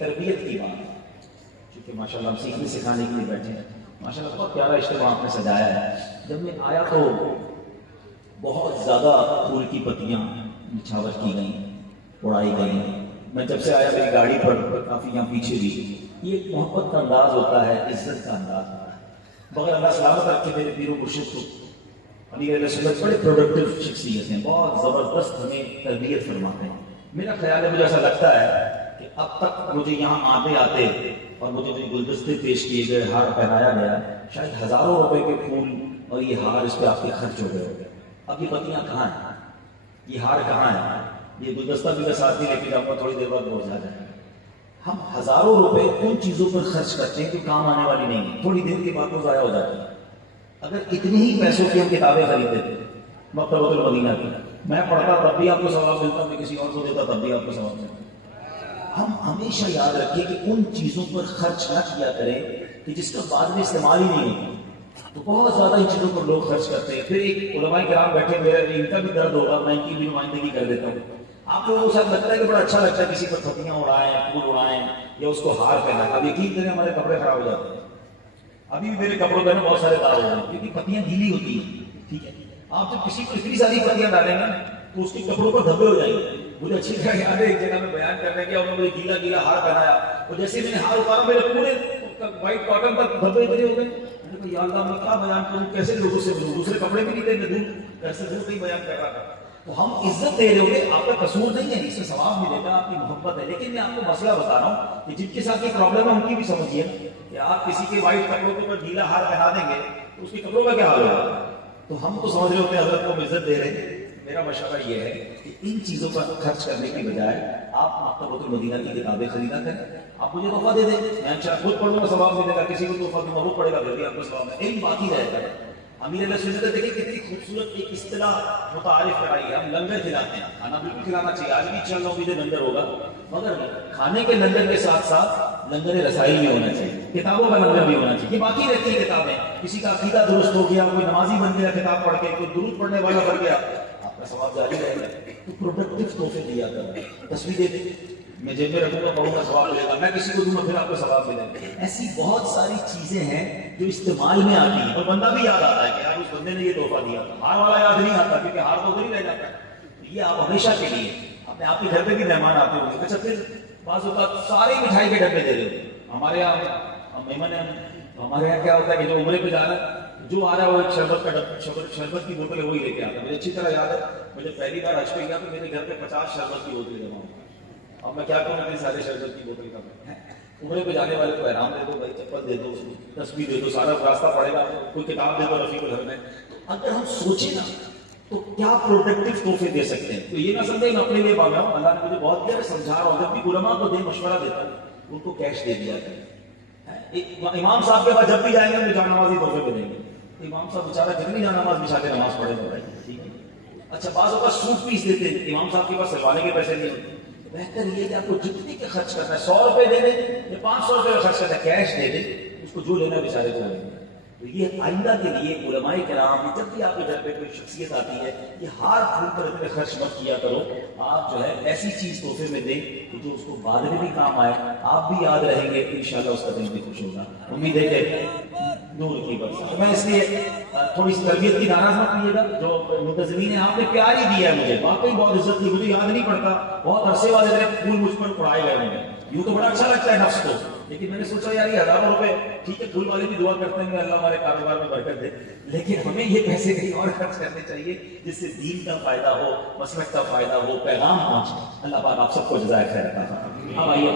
تربیت کی بات، کیونکہ ماشاءاللہ ہم سیکھنے سکھانے کے لیے بیٹھے ہیں. ماشاءاللہ بہت پیارا اجتماع آپ نے سجایا ہے. جب میں آیا تو بہت زیادہ پھول کی پتیاں نچھاور کی گئیں، اڑائی گئیں. میں جب سے آیا میری گاڑی پر کافی یہاں پیچھے بھی یہ ایک محبت کا انداز ہوتا ہے، عزت کا انداز ہوتا ہے. مگر اللہ سلامت رکھے میرے پیر و مرشد کو، امیر اہل سنت بڑے پروڈکٹیو شخصیت ہیں، بہت زبردست ہمیں تربیت فرماتے ہیں. میرا خیال ہے، مجھے ایسا لگتا ہے کہ اب تک مجھے یہاں آتے آتے اور مجھے جو گلدستے پیش کیے گئے، ہار پہنایا گیا، شاید ہزاروں روپے کے پھول اور یہ ہار اس پہ آپ کے خرچ ہو گئے ہو گئے. اب یہ پتیاں کہاں ہیں؟ یہ ہار کہاں ہے؟ یہ گلدستہ بھی میں ساتھ ہی لے کے جاؤں گا، تھوڑی دیر بعد پہنچ جائے. ہم ہزاروں روپے ان چیزوں پر خرچ کرتے ہیں جو کام آنے والی نہیں ہیں، تھوڑی دیر کے بعد وہ ضائع ہو جاتی ہیں. اگر اتنی ہی پیسوں کی ہم کتابیں خریدتے تھے مکتبۃ المدینہ کی، میں پڑھتا تب بھی آپ کو ثواب ملتا، میں کسی اور کو دیتا تب بھی آپ کو ثواب ملتا. ہم ہمیشہ یاد رکھیں کہ ان چیزوں پر خرچ نہ کیا کریں کہ جس کا بعد میں استعمال ہی نہیں ہوتا. تو بہت زیادہ ان چیزوں پر لوگ خرچ کرتے ہیں. پھر ایک علماء کرام بیٹھے ہوئے، ان کا بھی درد ہوگا، میں ان کی بھی نمائندگی کر دیتا ہوں. آپ کو وہ سب لگتا ہے کہ بڑا اچھا لگتا ہے کسی پر پتیاں اڑائیں، پھول اڑائیں یا اس کو ہار پہنائیں. اب یقین کریں ہمارے کپڑے خراب ہو جاتے ہیں. ابھی بھی میرے کپڑوں پہ بہت سارے داغ ہو رہے ہیں کیونکہ پتیاں گیلی ہوتی ہیں. ٹھیک ہے، آپ جب کسی کو اتنی ساری پتیاں ڈالیں گے تو اس کے کپڑوں پر دھبے ہو جائیں گے. مجھے اچھی طرح یاد ہے ایک جگہ میں بیان کرنے گیا، انہوں نے مجھے گیلا گیلا ہار پہنایا اور جیسے میں نے ہار اتارا میرے پورے وائٹ کاٹن پر دھبے اتنے ہو گئے. میں نے کہا یا اللہ میں کیا بیان کروں، کیسے لوگوں سے ملوں، دوسرے کپڑے بھی نہیں تھے، میں دور کیسے دور کہیں بیان کر رہا تھا. تو ہم عزت دے رہے ہوں گے، آپ کا قصور نہیں ہے، اس سے ثواب ملے گا، آپ کی محبت ہے. لیکن میں آپ کو مسئلہ بتا رہا ہوں کہ جن کے ساتھ یہ پرابلم ہے ان کی بھی سمجھیے کہ آپ کسی کے وائٹ کپڑوں کے اوپر گیلا ہار پہنا دیں گے تو اس کے کپڑوں کا کیا حال ہوگا. تو ہم تو سمجھ رہے ہوتے ہیں حضرت کو ہم عزت دے رہے ہیں. میرا مشورہ یہ ہے کہ ان چیزوں پر خرچ کرنے کی بجائے آپ مکتبۃ المدینہ کی کتابیں خریدا کریں. آپ مجھے تحفہ دے دیں، میں اچھا خود پڑھوں گا ثواب ملے گا، کسی کو تحفہ دوں گا وہ پڑھے گا پھر بھی آپ کو ثواب ہے. علم باقی رہتا ہے. امیر علیہ سنت نے دیکھیں کتنی خوبصورت ایک اصطلاح متعارف کرائی ہے. ہم لنگر کھلاتے ہیں، کھانا بالکل کھلانا چاہیے. آج بھی چل رہا ہوں لنگر ہوگا، مگر کھانے کے لنگر کے ساتھ ساتھ لنگر رسائی بھی ہونا چاہیے، کتابوں کا لنگر بھی ہونا چاہیے. یہ باقی رہتی ہے کتابیں. کسی کا عقیدہ درست ہو گیا، کوئی نمازی بن گیا کتاب پڑھ کے، کوئی درود پڑھنے والا بن گیا، آپ کا ثواب جاری رہے گا. تو پروڈکٹیو تحفے دیا کریں. تصویر دے دیں، میں جیب میں رکھوں گا، پڑھوں گا، ثواب ملے گا. میں کسی کو دوں گا، پھر آپ کو ثواب ملے گا. ایسی بہت ساری چیزیں ہیں جو استعمال میں آتی ہیں اور بندہ بھی یاد آتا ہے کہ یار اس بندے نے یہ تحفہ دیا. ہار والا یاد نہیں آتا کیونکہ ہار تو ادھر ہی رہ جاتا ہے. یہ آپ ہمیشہ کے لیے اپنے آپ کے گھر پہ بھی مہمان آتے ہوں گے. اچھا پھر بعض اوقات سارے مٹھائی کے ڈبے دے دیتے. ہمارے یہاں مہمان ہمارے یہاں کیا ہوتا ہے کہ جو عمرے پہ جا رہا ہے، جو آ رہا ہے وہ ایک شربت کا شربت کی بوتل ہے وہی لے کے آتا ہے. مجھے اچھی طرح یاد ہے، مجھے پہلی بار حج پہ گیا تو میرے گھر پہ 50 شربت کی بوتلیں جمع ہوئی. اب میں کیا کروں، اتنے سارے شربت کی بوتل کا. عمرے پہ جانے والے کو احرام دے دو بھائی، چپل دے دو، تسبیح دے دو، سارا راستہ پڑے گا. کوئی کتاب دے دو رفیق الحر میں. تو اگر ہم سوچیں نا تو کیا پروڈکٹیو تحفے دے سکتے ہیں. تو یہ نہ سمجھیں میں اپنے لیے مانگ رہا ہوں، اللہ نے مجھے بہت دیا سمجھا رہا ہوں. جب بھی علماء کو دے مشورہ دیتا ہوں ان کو کیش دے دیا کریں. امام صاحب کے پاس جب بھی جائیں گے ہم جان نمازی تحفے پہ دیں گے. امام صاحب بیچارہ کتنی جان نماز بچھا کے نماز پڑھے گا بھائی. ٹھیک ہے، اچھا بعض اوقات سوٹ پیس دیتے ہیں، امام صاحب کے پاس سلوانے کے پیسے نہیں ہوتے. بہتر یہ کہ آپ کو جتنی کے خرچ کرنا ہے، 100 روپے دے دیں یا 500 روپے کا خرچ کرنا ہے، کیش دے دیں، اس کو جو لینا ہے بیچارے کو. تو یہ آئندہ کے لیے علماء کرام جب بھی آپ کے گھر پہ کوئی شخصیت آتی ہے، یہ ہار پھول پر اتنے خرچ مت کیا کرو. آپ جو ہے ایسی چیز تحفے میں دیں کہ جو اس کو بعد میں بھی کام آئے، آپ بھی یاد رہیں گے، انشاءاللہ اس کا دل بھی خوش ہوگا. امید ہے کہ نور کی برسات. میں اس لیے تھوڑی سی تربیت کی ناراض مت کیجیے گا. جو منتظمین ہیں آپ نے پیار ہی دیا ہے مجھے، واقعی بہت عزت دی. مجھے یاد نہیں پڑتا بہت عرصے والے میرے پھول مجھ پر اڑائے گئے ہوں گے. یوں تو بڑا اچھا لگتا ہے نفس کو، لیکن میں نے سوچا یار یہ ہزاروں روپے ٹھیک ہے، پھول والے بھی دعا کرتے ہیں اللہ ہمارے کاروبار میں برکت دے، لیکن ہمیں یہ پیسے کہیں اور خرچ کرنے چاہیے جس سے دین کا فائدہ ہو، مسلک کا فائدہ ہو، پیغام پہنچے. اللہ پاک آپ سب کو جزائے خیر عطا فرمائے. اب آئیے